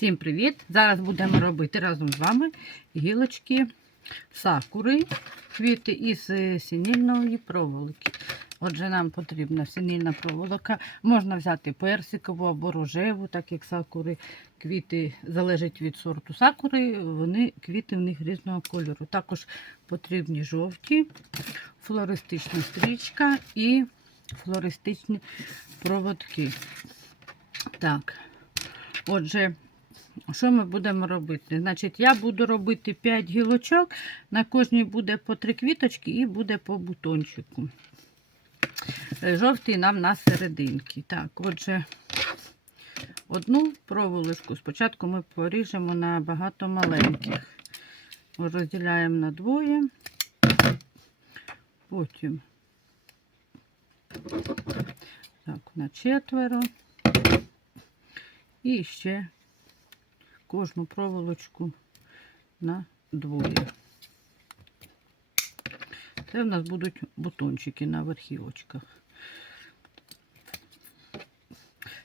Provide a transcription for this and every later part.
Всім привіт! Зараз будемо робити разом з вами гілочки сакури, квіти із е, синільної проволоки. Отже, нам потрібна синільна проволока. Можна взяти персикову або рожеву, так як сакури квіти залежать від сорту сакури, вони квіти в них різного кольору. Також потрібні жовті, флористична стрічка і флористичні проводки. Так, отже, що ми будемо робити? Значить, я буду робити 5 гілочок, на кожній буде по 3 квіточки і буде по бутончику. Е, Жовтий нам на серединки. Так, отже, одну проволочку спочатку ми поріжемо на багато маленьких. Розділяємо на двоє, потім так, на четверо. І ще кожну проволочку на двоє. Це в нас будуть бутончики на верхівочках.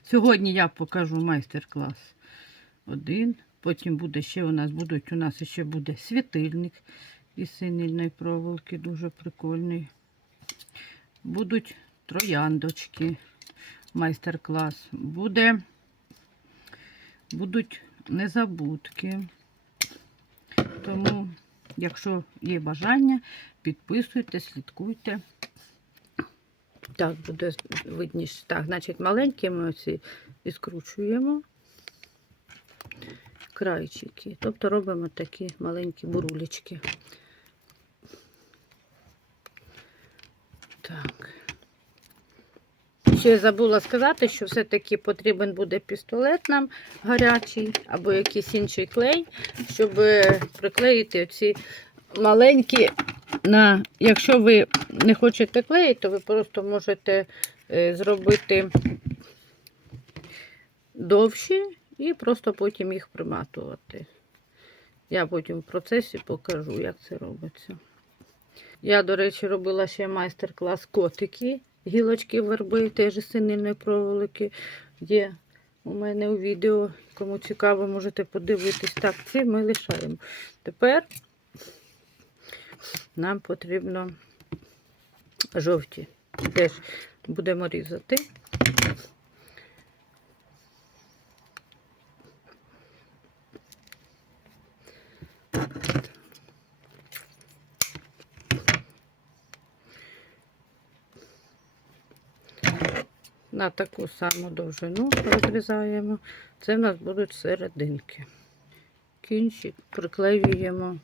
Сьогодні я покажу майстер-клас один. Потім буде ще у нас будуть, у нас ще буде світильник із синільної проволоки, дуже прикольний. Будуть трояндочки, майстер-клас. Буде, будуть незабудки. Тому, якщо є бажання, підписуйте, слідкуйте. Так, буде видніше. Так, значить, маленькі ми оці і скручуємо крайчики. Тобто робимо такі маленькі бурулечки. Так. Ще забула сказати, що все-таки потрібен буде пістолет нам гарячий або якийсь інший клей, щоб приклеїти оці маленькі на. Якщо ви не хочете клеїти, то ви просто можете е, зробити довші і просто потім їх приматувати. Я потім в процесі покажу, як це робиться. Я, до речі, робила ще майстер-клас котики, гілочки верби, теж синильної проволоки. Є у мене у відео. Кому цікаво, можете подивитись. Так, ці ми лишаємо. Тепер нам потрібно жовті. Теж будемо різати. На таку саму довжину розрізаємо. Це в нас будуть серединки. Кінчик приклеюємо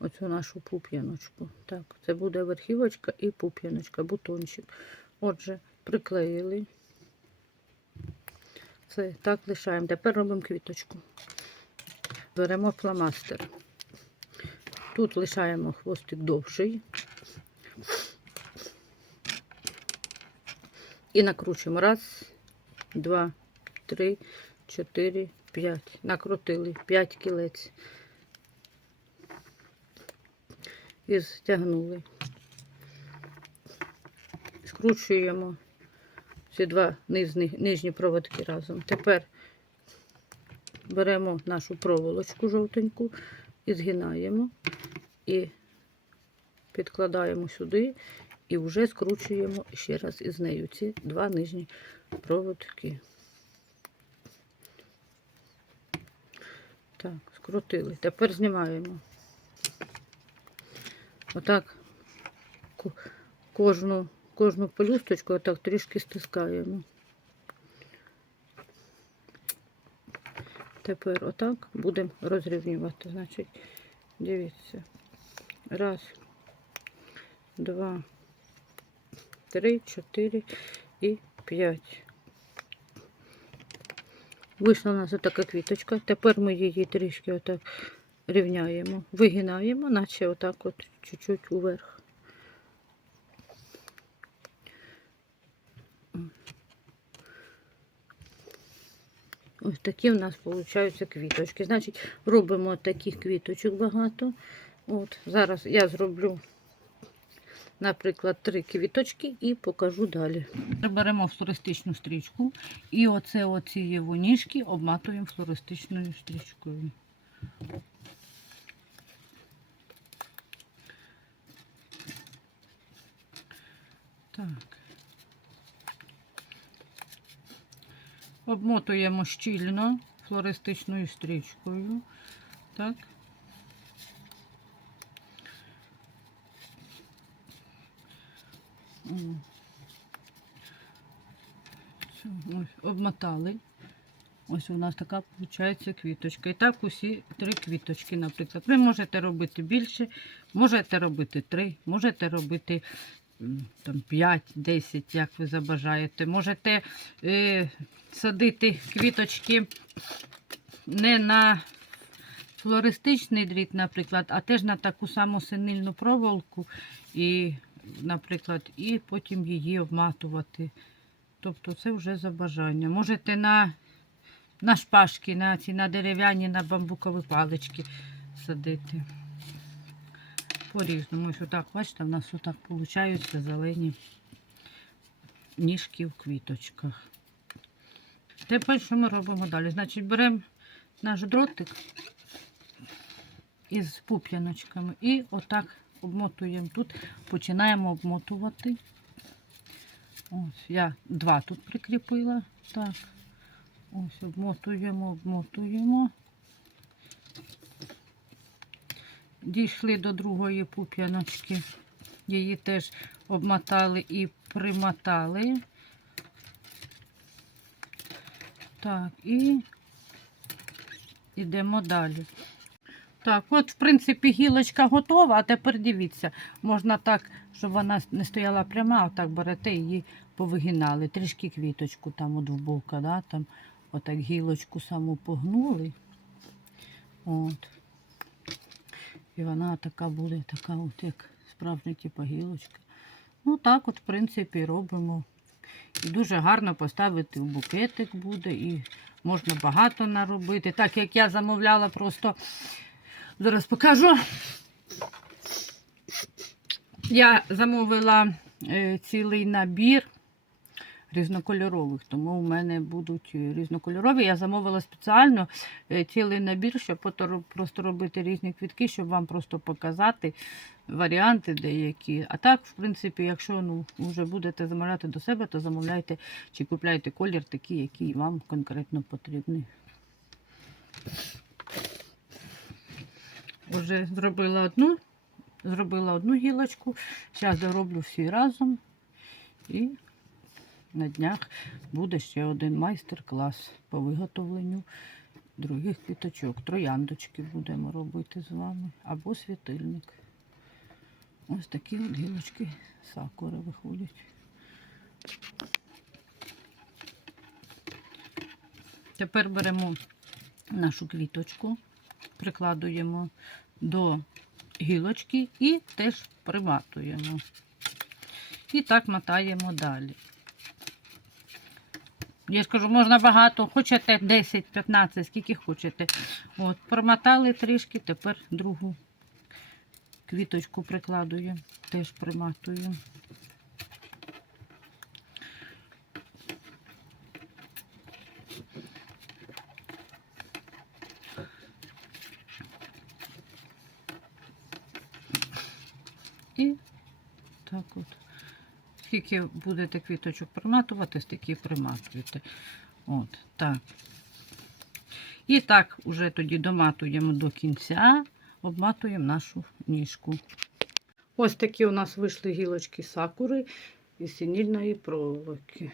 оцю нашу пуп'яночку. Так, це буде верхівочка і пуп'яночка, бутончик. Отже, приклеїли. Це так лишаємо. Тепер робимо квіточку. Беремо фломастер. Тут лишаємо хвостик довший. І накручуємо. Раз, два, три, чотири, п'ять. Накрутили п'ять кілець. І стягнули. Скручуємо ці два нижні, нижні проводки разом. Тепер беремо нашу проволочку жовтеньку і згинаємо і підкладаємо сюди і вже скручуємо ще раз із нею ці два нижні проводки. Так, скрутили. Тепер знімаємо. Отак кожну, кожну пелюсточку отак трішки стискаємо. Тепер отак будемо розрівнювати. Значить, дивіться. Раз, два, три, чотири і п'ять. Вийшла у нас така квіточка. Тепер ми її трішки отак рівняємо, вигинаємо, наче отак от чуть-чуть уверх. Ось такі у нас виходять квіточки. Значить, робимо таких квіточок багато. От, Зараз я зроблю наприклад, три квіточки і покажу далі. Беремо флористичну стрічку і оце оці вуніжки обматуємо флористичною стрічкою. Так. Обмотуємо щільно флористичною стрічкою. Так. М. Все, ось, обмотали. Ось у нас така виходить квіточка. І так усі три квіточки, наприклад. Ви можете робити більше, можете робити три, можете робити там 5-10, як ви забажаєте. Можете е, садити квіточки не на флористичний дріт, наприклад, а теж на таку саму синильну проволоку, і, наприклад, і потім її обматувати. Тобто це вже за бажання. Можете на, на шпажки, на, ці, на дерев'яні, на бамбукові палички садити. По-різному. Ось отак, бачите, в нас отак виходять зелені ніжки в квіточках. Тепер що ми робимо далі? Значить, беремо наш дротик із пуп'яночками і отак обмотуємо тут, починаємо обмотувати. Ось я два тут прикріпила. Так. Ось обмотуємо, обмотуємо. Дійшли до другої пуп'яночки. Її теж обмотали і примотали. Так, і йдемо далі. Так, от, в принципі, гілочка готова, а тепер дивіться, можна так, щоб вона не стояла пряма, а так берете її повигинали. Трішки квіточку там от в бока, да, там, отак гілочку саму погнули. От. І вона така буде, така от як справжня типа гілочка. Ну так от, в принципі, робимо. І дуже гарно поставити в букетик буде, і можна багато наробити. Так як я замовляла просто, зараз покажу. Я замовила е, цілий набір різнокольорових, тому у мене будуть е, різнокольорові. Я замовила спеціально е, цілий набір, щоб просто робити різні квітки, щоб вам просто показати варіанти деякі. А так, в принципі, якщо ну, вже будете замовляти до себе, то замовляйте чи купляйте колір такий, який вам конкретно потрібний. Вже зробила одну, зробила одну гілочку. Зараз дороблю всі разом. І на днях буде ще один майстер-клас по виготовленню других квіточок. Трояндочки будемо робити з вами. Або світильник. Ось такі гілочки сакури виходять. Тепер беремо нашу квіточку, прикладуємо до гілочки і теж приматуємо. І так мотаємо далі. Я ж кажу, можна багато, хочете 10-15, скільки хочете. От, промотали трішки, тепер другу квіточку прикладуємо, теж приматуємо. І так от. Скільки будете квіточок приматувати, стільки приматуєте. От, так. І так, уже тоді доматуємо до кінця, обматуємо нашу ніжку. Ось такі у нас вийшли гілочки сакури і синільної проволоки.